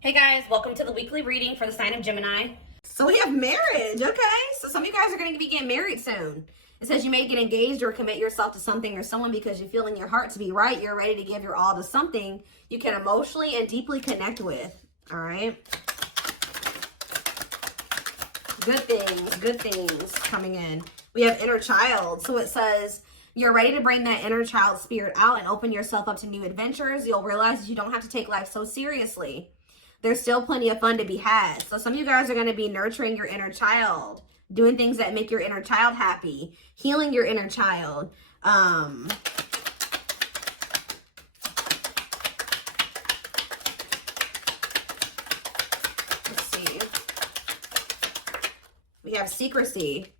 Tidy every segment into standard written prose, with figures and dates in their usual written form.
Hey guys, welcome to the weekly reading for the sign of Gemini. So we have marriage, okay? So some of you guys are going to be getting married soon. It says you may get engaged or commit yourself to something or someone because you feel in your heart to be right. You're ready to give your all to something you can emotionally and deeply connect with, all right? Good things coming in. We have inner child. So it says you're ready to bring that inner child spirit out and open yourself up to new adventures. You'll realize that you don't have to take life so seriously. There's still plenty of fun to be had. So some of you guys are going to be nurturing your inner child, doing things that make your inner child happy, healing your inner child. Let's see. We have secrecy.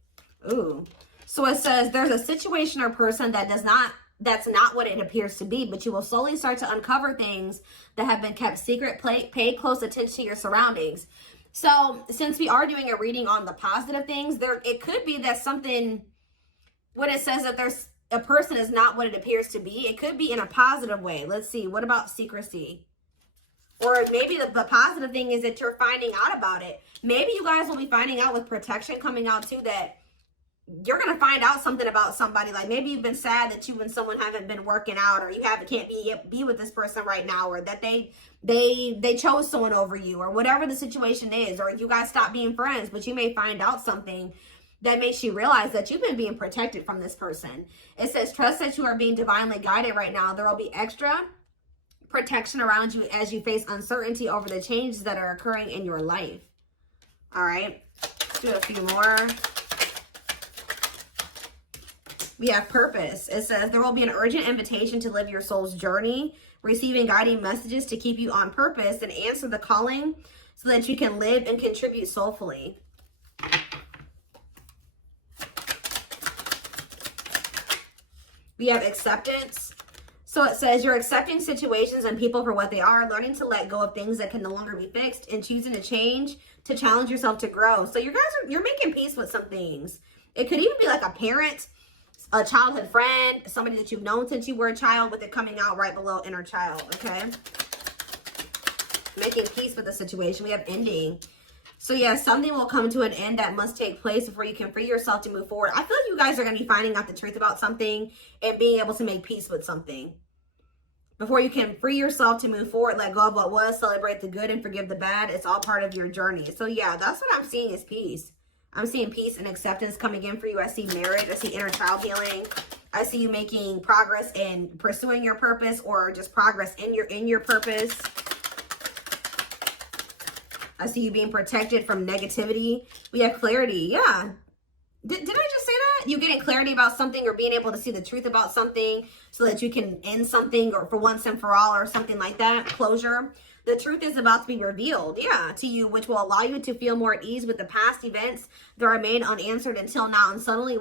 Ooh. So it says there's a situation or person that's not what it appears to be, but you will slowly start to uncover things that have been kept secret. Pay close attention to your surroundings. So since we are doing a reading on the positive things, it could be that something, when it says that there's a person is not what it appears to be, it could be in a positive way. Let's see. What about secrecy? Or maybe the positive thing is that you're finding out about it. Maybe you guys will be finding out with protection coming out too, that you're going to find out something about somebody. Like maybe you've been sad that you and someone haven't been working out, or you can't be with this person right now, or that they chose someone over you, or whatever the situation is, or you guys stopped being friends, but you may find out something that makes you realize that you've been being protected from this person. It says, trust that you are being divinely guided right now. There will be extra protection around you as you face uncertainty over the changes that are occurring in your life. All right, let's do a few more. We have purpose. It says there will be an urgent invitation to live your soul's journey, receiving guiding messages to keep you on purpose and answer the calling so that you can live and contribute soulfully. We have acceptance. So it says you're accepting situations and people for what they are, learning to let go of things that can no longer be fixed, and choosing to change to challenge yourself to grow. So you're making peace with some things. It could even be like a parent, a childhood friend, somebody that you've known since you were a child, with it coming out right below inner child, okay? Making peace with the situation. We have ending. So yeah, something will come to an end that must take place before you can free yourself to move forward. I feel like you guys are going to be finding out the truth about something and being able to make peace with something. Before you can free yourself to move forward, let go of what was, celebrate the good, and forgive the bad. It's all part of your journey. So yeah, that's what I'm seeing is peace. I'm seeing peace and acceptance coming in for you. I see marriage. I see inner child healing. I see you making progress in pursuing your purpose, or just progress in your purpose. I see you being protected from negativity. We have clarity. Yeah. Did I just say that? You getting clarity about something, or being able to see the truth about something so that you can end something, or for once and for all, or something like that. Closure. The truth is about to be revealed, yeah, to you, which will allow you to feel more at ease with the past events that remain unanswered until now, and suddenly it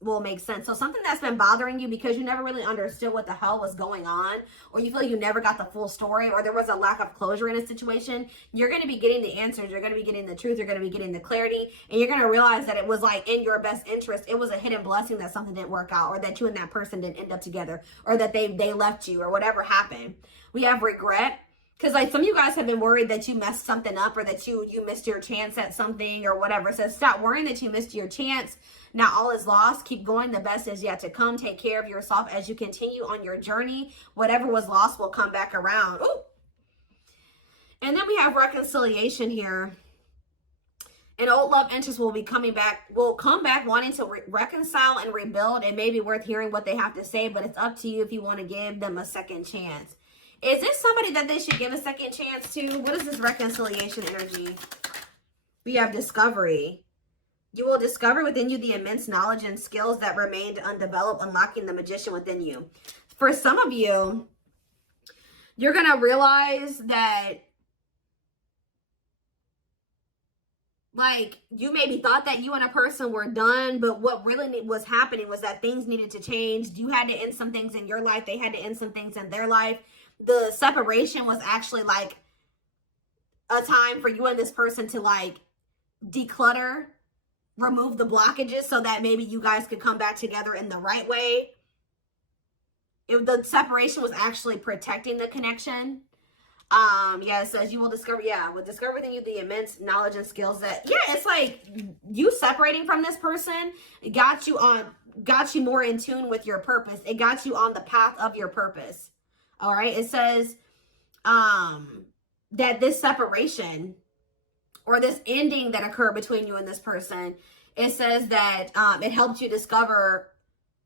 will make sense. So something that's been bothering you because you never really understood what the hell was going on, or you feel like you never got the full story, or there was a lack of closure in a situation, you're going to be getting the answers, you're going to be getting the truth, you're going to be getting the clarity, and you're going to realize that it was like in your best interest. It was a hidden blessing that something didn't work out, or that you and that person didn't end up together, or that they left you, or whatever happened. We have regret. Because like some of you guys have been worried that you messed something up, or that you missed your chance at something or whatever. So stop worrying that you missed your chance. Now all is lost. Keep going. The best is yet to come. Take care of yourself as you continue on your journey. Whatever was lost will come back around. Ooh. And then we have reconciliation here. An old love interest will come back wanting to reconcile and rebuild. It may be worth hearing what they have to say, but it's up to you if you want to give them a second chance. Is this somebody that they should give a second chance to? What is this reconciliation energy? We have discovery. You will discover within you the immense knowledge and skills that remained undeveloped, unlocking the magician within you. For some of you, you're going to realize that, like, you maybe thought that you and a person were done, but what really was happening was that things needed to change. You had to end some things in your life. They had to end some things in their life. The separation was actually like a time for you and this person to like declutter, remove the blockages, so that maybe you guys could come back together in the right way. The separation was actually protecting the connection. Yeah, it says you will discover, will discover within you the immense knowledge and skills that, it's like you separating from this person got you more in tune with your purpose. It got you on the path of your purpose. All right. It says, that this separation or this ending that occurred between you and this person, it says that, it helped you discover,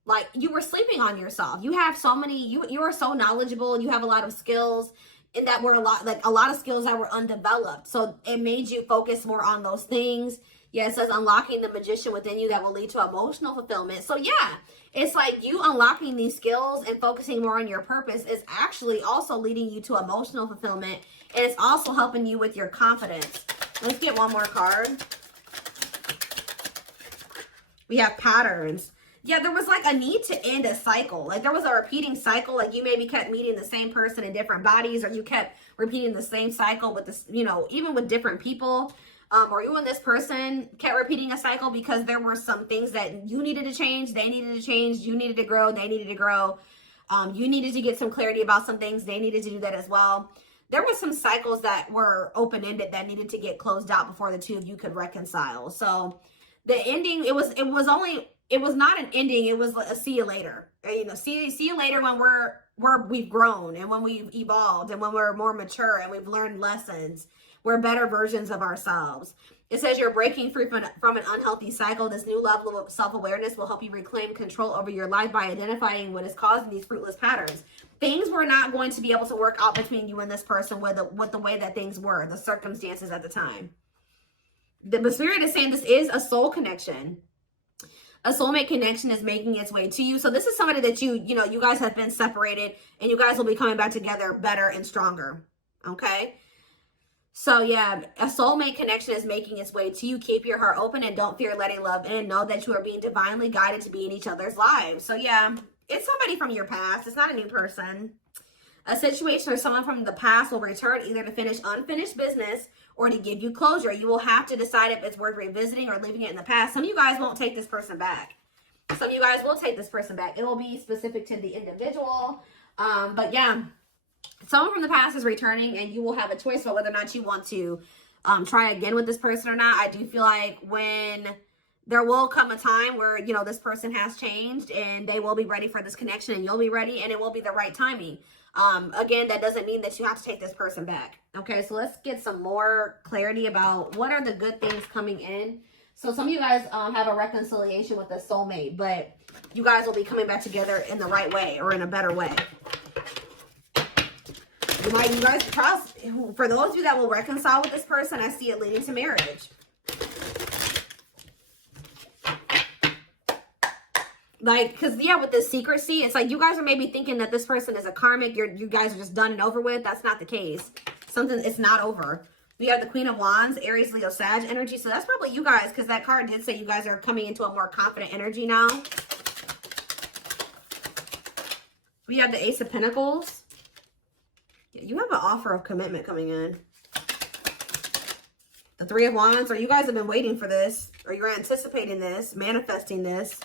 like, you were sleeping on yourself. You have so many, you are so knowledgeable and you have a lot of skills, and that were a lot of skills that were undeveloped. So it made you focus more on those things. Yeah, it says unlocking the magician within you that will lead to emotional fulfillment. So yeah, it's like you unlocking these skills and focusing more on your purpose is actually also leading you to emotional fulfillment. And it's also helping you with your confidence. Let's get one more card. We have patterns. Yeah, there was like a need to end a cycle. Like there was a repeating cycle. Like you maybe kept meeting the same person in different bodies, or you kept repeating the same cycle with this, even with different people. Or you and this person kept repeating a cycle because there were some things that you needed to change, they needed to change, you needed to grow, they needed to grow. You needed to get some clarity about some things, they needed to do that as well. There were some cycles that were open-ended that needed to get closed out before the two of you could reconcile. So the ending, it was not an ending. It was a see you later. See you later when we've grown and when we've evolved and when we're more mature and we've learned lessons. We're better versions of ourselves. It says you're breaking free from an unhealthy cycle. This new level of self-awareness will help you reclaim control over your life by identifying what is causing these fruitless patterns. Things were not going to be able to work out between you and this person with the way that things were, the circumstances at the time. The spirit is saying this is a soul connection. A soulmate connection is making its way to you. So this is somebody that you guys have been separated and you guys will be coming back together better and stronger. Okay. So yeah, a soulmate connection is making its way to you. Keep your heart open and don't fear letting love in. Know that you are being divinely guided to be in each other's lives. So yeah, it's somebody from your past. It's not a new person. A situation where someone from the past will return either to finish unfinished business or to give you closure. You will have to decide if it's worth revisiting or leaving it in the past. Some of you guys won't take this person back. Some of you guys will take this person back. It will be specific to the individual. But yeah, someone from the past is returning and you will have a choice about whether or not you want to try again with this person or not. I do feel like when there will come a time where, this person has changed and they will be ready for this connection and you'll be ready and it will be the right timing. Again, that doesn't mean that you have to take this person back. Okay, so let's get some more clarity about what are the good things coming in. So some of you guys have a reconciliation with a soulmate, but you guys will be coming back together in the right way or in a better way. You guys trust, for those of you that will reconcile with this person, I see it leading to marriage. Like, because yeah, with the secrecy, it's like you guys are maybe thinking that this person is a karmic. You guys are just done and over with. That's not the case. It's not over. We have the Queen of Wands, Aries, Leo, Sag energy. So that's probably you guys, because that card did say you guys are coming into a more confident energy now. We have the Ace of Pentacles. Yeah, you have an offer of commitment coming in. The Three of Wands, or you guys have been waiting for this, or you're anticipating this, manifesting this.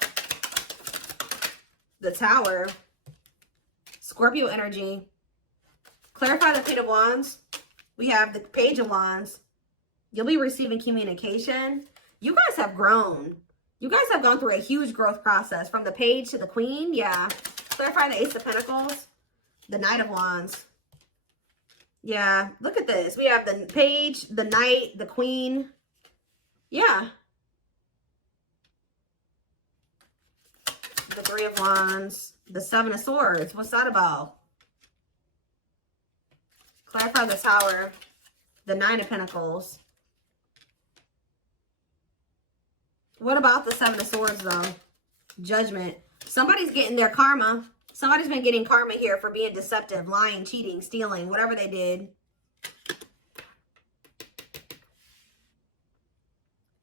The Tower, Scorpio energy. Clarify the Queen of Wands. We have the Page of Wands. You'll be receiving communication. You guys have grown. You guys have gone through a huge growth process from the Page to the Queen. Yeah. Clarify the Ace of Pentacles. The Knight of Wands. Yeah. Look at this. We have the Page, the Knight, the Queen. Yeah. The Three of Wands, the Seven of Swords. What's that about? Clarify the Tower, the Nine of Pentacles. What about the Seven of Swords, though? Judgment. Somebody's getting their karma. Somebody's been getting karma here for being deceptive, lying, cheating, stealing, whatever they did.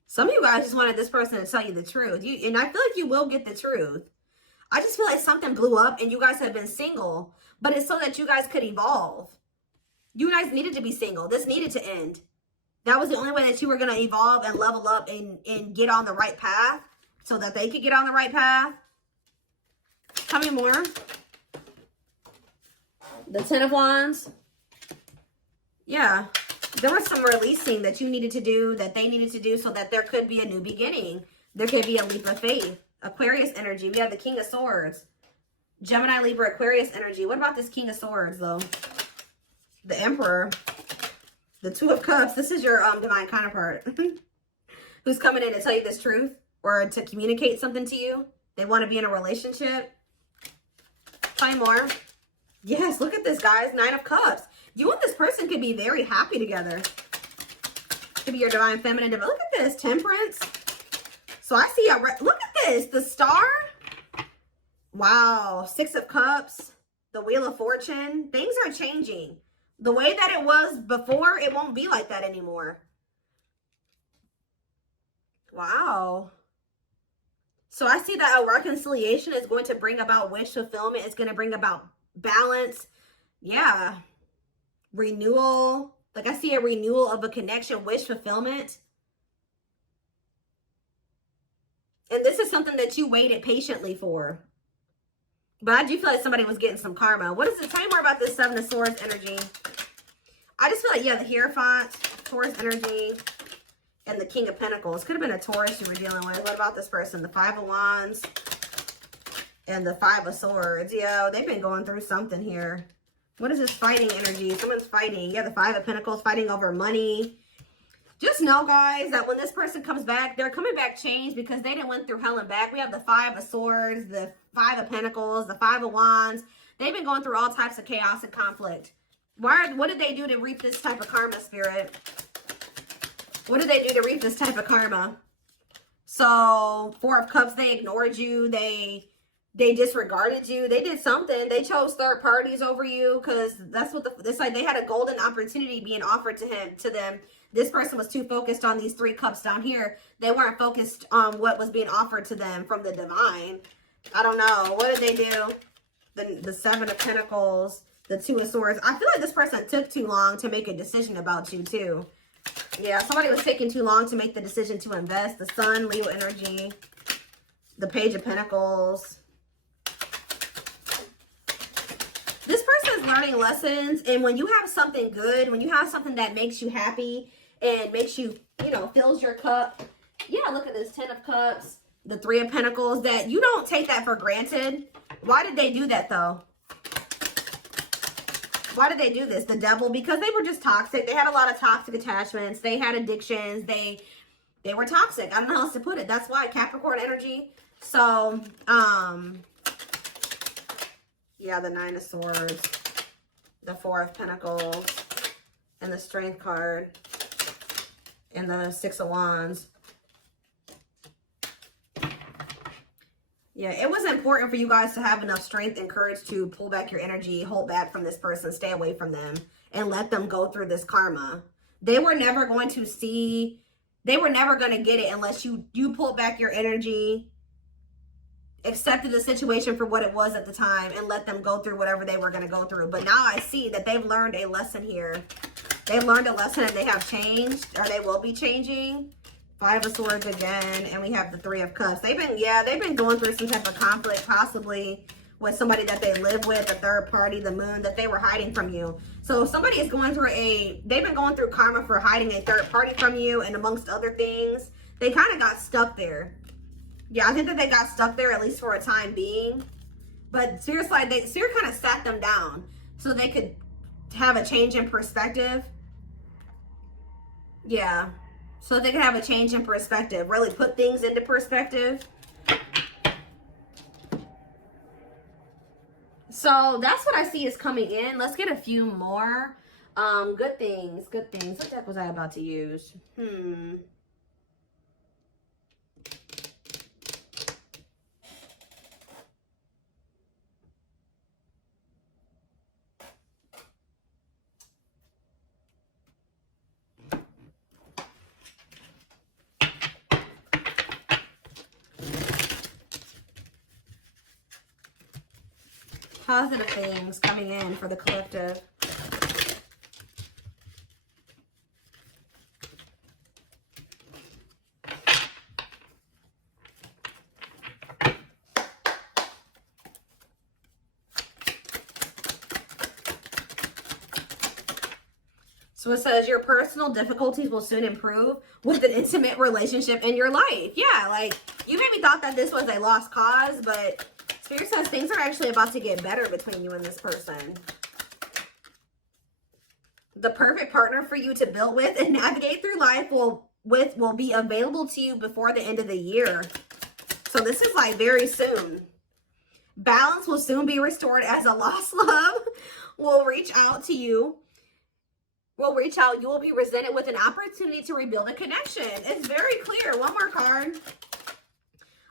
Some of you guys just wanted this person to tell you the truth. And I feel like you will get the truth. I just feel like something blew up and you guys have been single, but it's so that you guys could evolve. You guys needed to be single. This needed to end. That was the only way that you were going to evolve and level up and get on the right path so that they could get on the right path. Tell me more. The Ten of Wands. Yeah. There was some releasing that you needed to do, that they needed to do, so that there could be a new beginning. There could be a leap of faith. Aquarius energy. We have the King of Swords. Gemini, Libra, Aquarius energy. What about this King of Swords, though? The Emperor. The Two of Cups. This is your divine counterpart. Who's coming in to tell you this truth or to communicate something to you. They want to be in a relationship. Tell more. Yes, look at this, guys. Nine of Cups. You and this person could be very happy together. Could be your divine feminine. Look at this. Temperance. So I see look at this. The Star. Wow. Six of Cups. The Wheel of Fortune. Things are changing. The way that it was before, it won't be like that anymore. Wow. So I see that a reconciliation is going to bring about wish fulfillment. It's going to bring about balance. Yeah. Renewal. Like I see a renewal of a connection, wish fulfillment. And this is something that you waited patiently for. But I do feel like somebody was getting some karma. What is it? Tell me more about this Seven of Swords energy. I just feel like, yeah, the Hierophant, Taurus energy, and the King of Pentacles. Could have been a Taurus you were dealing with. What about this person? The Five of Wands and the Five of Swords. Yeah, they've been going through something here. What is this fighting energy? Someone's fighting. Yeah, the Five of Pentacles, fighting over money. Just know, guys, that when this person comes back, they're coming back changed because they didn't went through hell and back. We have the Five of Swords, the Five of Pentacles, the Five of Wands. They've been going through all types of chaos and conflict. What did they do to reap this type of karma, Spirit? What did they do to reap this type of karma? So, Four of Cups, they ignored you. They disregarded you. They did something. They chose third parties over you because that's what it's like. They had a golden opportunity being offered to them. This person was too focused on these Three Cups down here. They weren't focused on what was being offered to them from the divine. I don't know. What did they do? The Seven of Pentacles, the Two of Swords. I feel like this person took too long to make a decision about you too. Yeah, somebody was taking too long to make the decision to invest. The Sun, Leo energy, the Page of Pentacles. This person is learning lessons, and when you have something good, when you have something that makes you happy and makes you, fills your cup. Yeah, look at this 10 of Cups, the Three of Pentacles, that you don't take that for granted. Why did they do that, though? Why did they do this? The Devil, because they were just toxic. They had a lot of toxic attachments. They had addictions. They were toxic. I don't know how else to put it. That's why Capricorn energy. So, yeah, the Nine of Swords, the Four of Pentacles, and the Strength card, and the Six of Wands. Yeah, it was important for you guys to have enough strength and courage to pull back your energy, hold back from this person, stay away from them, and let them go through this karma. They were never going to get it unless you pulled back your energy, accepted the situation for what it was at the time, and let them go through whatever they were going to go through. But now I see that they've learned a lesson here. They've learned a lesson and they have changed, or they will be changing. Five of Swords again, and we have the Three of Cups. They've been going through some type of conflict, possibly with somebody that they live with, a third party, the Moon, that they were hiding from you. So somebody is going through they've been going through karma for hiding a third party from you, and amongst other things, they kind of got stuck there. Yeah, I think that they got stuck there, at least for a time being. But seriously, Spirit kind of sat them down so they could have a change in perspective. Yeah. So they could have a change in perspective, really put things into perspective. So that's what I see is coming in. Let's get a few more. Good things, good things. What deck was I about to use? Positive things coming in for the collective. So it says your personal difficulties will soon improve with an intimate relationship in your life. Yeah, like you maybe thought that this was a lost cause, but Spirit says things are actually about to get better between you and this person. The perfect partner for you to build with and navigate through life will be available to you before the end of the year. So this is like very soon. Balance will soon be restored as a lost love will reach out to you. You will be presented with an opportunity to rebuild a connection. It's very clear. One more card.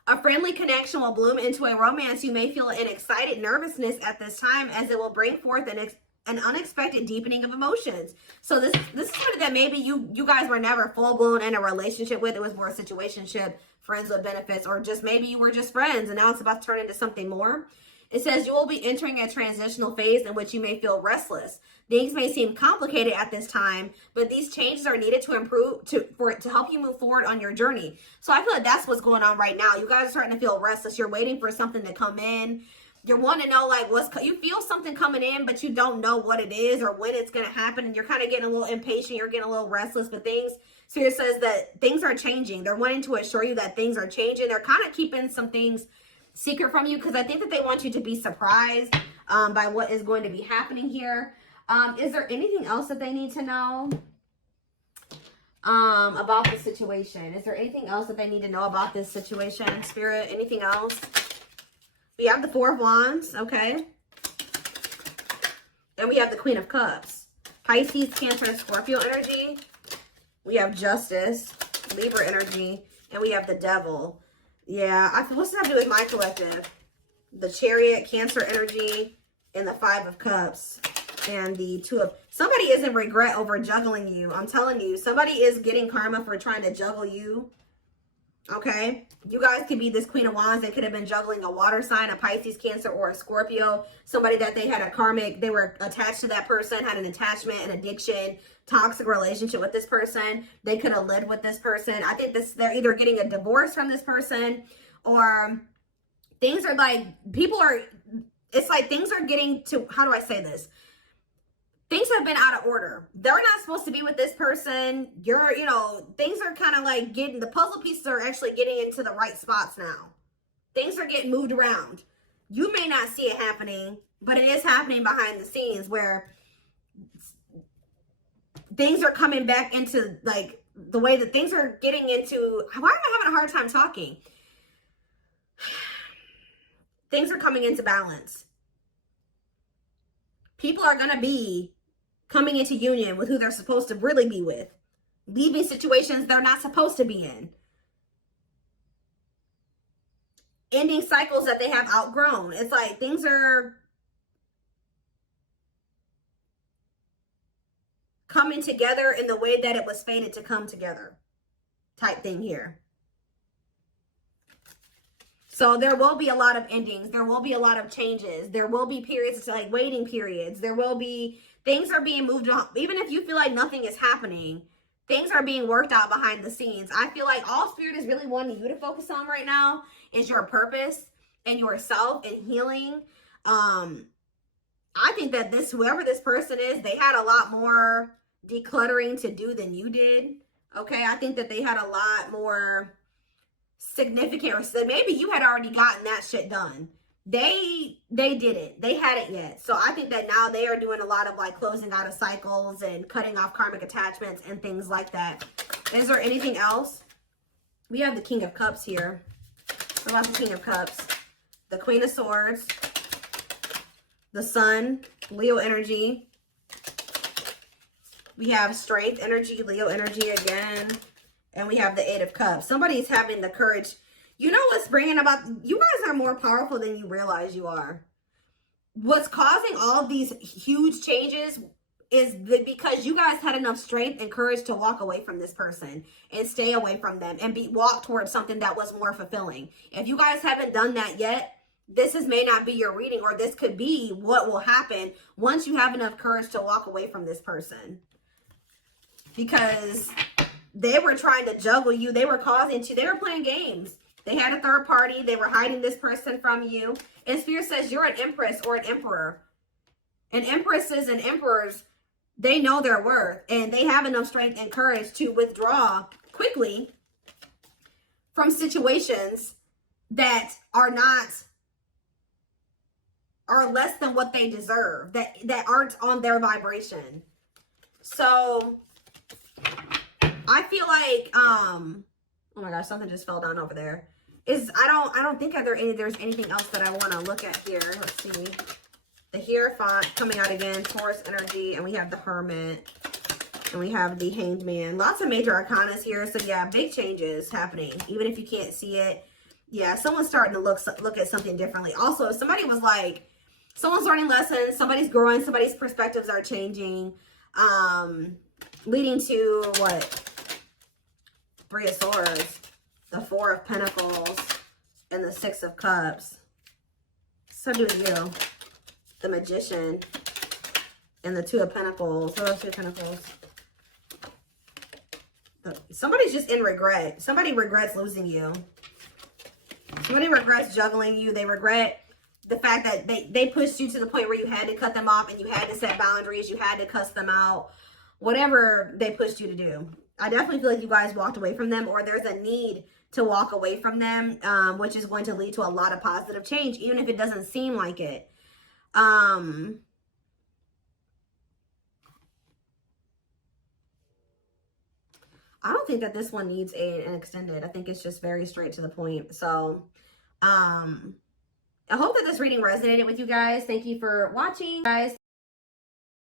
A friendly connection will bloom into a romance. You may feel an excited nervousness at this time as it will bring forth an unexpected deepening of emotions. So this is somebody that maybe you guys were never full-blown in a relationship with. It was more a situationship, friends with benefits, or just maybe you were just friends and now it's about to turn into something more. It says you will be entering a transitional phase in which you may feel restless. Things may seem complicated at this time, but these changes are needed to improve to help you move forward on your journey. So I feel like that's what's going on right now. You guys are starting to feel restless. You're waiting for something to come in. You're wanting to know like you feel something coming in, but you don't know what it is or when it's going to happen. And you're kind of getting a little impatient. You're getting a little restless, but Spirit says that things are changing. They're wanting to assure you that things are changing. They're kind of keeping some things secret from you because I think that they want you to be surprised by what is going to be happening here. Is there anything else that they need to know about the situation? Is there anything else that they need to know about this situation, Spirit? Anything else? We have the Four of Wands, okay? And we have the Queen of Cups. Pisces, Cancer, and Scorpio energy. We have Justice, Libra energy, and we have the Devil. Yeah, what's that have to do with my collective? The Chariot, Cancer energy, and the Five of Cups. And the Two of... Somebody is in regret over juggling you. I'm telling you. Somebody is getting karma for trying to juggle you. Okay? You guys could be this Queen of Wands. They could have been juggling a water sign, a Pisces, Cancer, or a Scorpio. Somebody that they had a karmic... They were attached to that person, had an attachment, an addiction, toxic relationship with this person. They could have lived with this person. I think they're either getting a divorce from this person or things are like... It's like things are getting to... How do I say this? Things have been out of order. They're not supposed to be with this person. Things are kind of like the puzzle pieces are actually getting into the right spots now. Things are getting moved around. You may not see it happening, but it is happening behind the scenes where things are coming back into like the way that things are getting into. Why am I having a hard time talking? Things are coming into balance. People are going to be coming into union with who they're supposed to really be with. Leaving situations they're not supposed to be in. Ending cycles that they have outgrown. It's like things are coming together in the way that it was fated to come together. Type thing here. So there will be a lot of endings. There will be a lot of changes. There will be periods, like waiting periods. There will be... Things are being moved on. Even if you feel like nothing is happening, things are being worked out behind the scenes. I feel like all Spirit is really wanting you to focus on right now is your purpose and yourself and healing. I think that whoever this person is, they had a lot more decluttering to do than you did. Okay, I think that they had a lot more significant. Maybe you had already gotten that shit done. They didn't. They hadn't yet. So I think that now they are doing a lot of like closing out of cycles and cutting off karmic attachments and things like that. Is there anything else? We have the King of Cups here. What about the King of Cups? The Queen of Swords. The Sun. Leo energy. We have Strength energy. Leo energy again. And we have the Eight of Cups. Somebody's having the courage. You know what's bringing about... You guys are more powerful than you realize you are. What's causing all of these huge changes is because you guys had enough strength and courage to walk away from this person and stay away from them and walk towards something that was more fulfilling. If you guys haven't done that yet, this may not be your reading, or this could be what will happen once you have enough courage to walk away from this person. Because they were trying to juggle you. They were playing games. They had a third party. They were hiding this person from you. And Spirit says you're an empress or an emperor. And empresses and emperors, They know their worth, and they have enough strength and courage to withdraw quickly from situations that are less than what they deserve, that aren't on their vibration. So I feel like, oh my gosh, something just fell down over there. I don't think there's anything else that I want to look at here. Let's see. The Hierophant coming out again, Taurus energy, and we have the Hermit, and we have the Hanged Man. Lots of major arcanas here. So yeah, big changes happening, even if you can't see it. Yeah, someone's starting to look at something differently. Also, if somebody was like, someone's learning lessons, somebody's growing, somebody's perspectives are changing, leading to what? 3 of Swords, the 4 of Pentacles, and the 6 of Cups. So do you. The Magician, and the 2 of Pentacles. So those 2 of Pentacles. Somebody's just in regret. Somebody regrets losing you. Somebody regrets juggling you. They regret the fact that they pushed you to the point where you had to cut them off and you had to set boundaries. You had to cuss them out. Whatever they pushed you to do. I definitely feel like you guys walked away from them, or there's a need to walk away from them, which is going to lead to a lot of positive change, even if it doesn't seem like it. I don't think that this one needs an extended. I think it's just very straight to the point. So, I hope that this reading resonated with you guys. Thank you for watching, guys.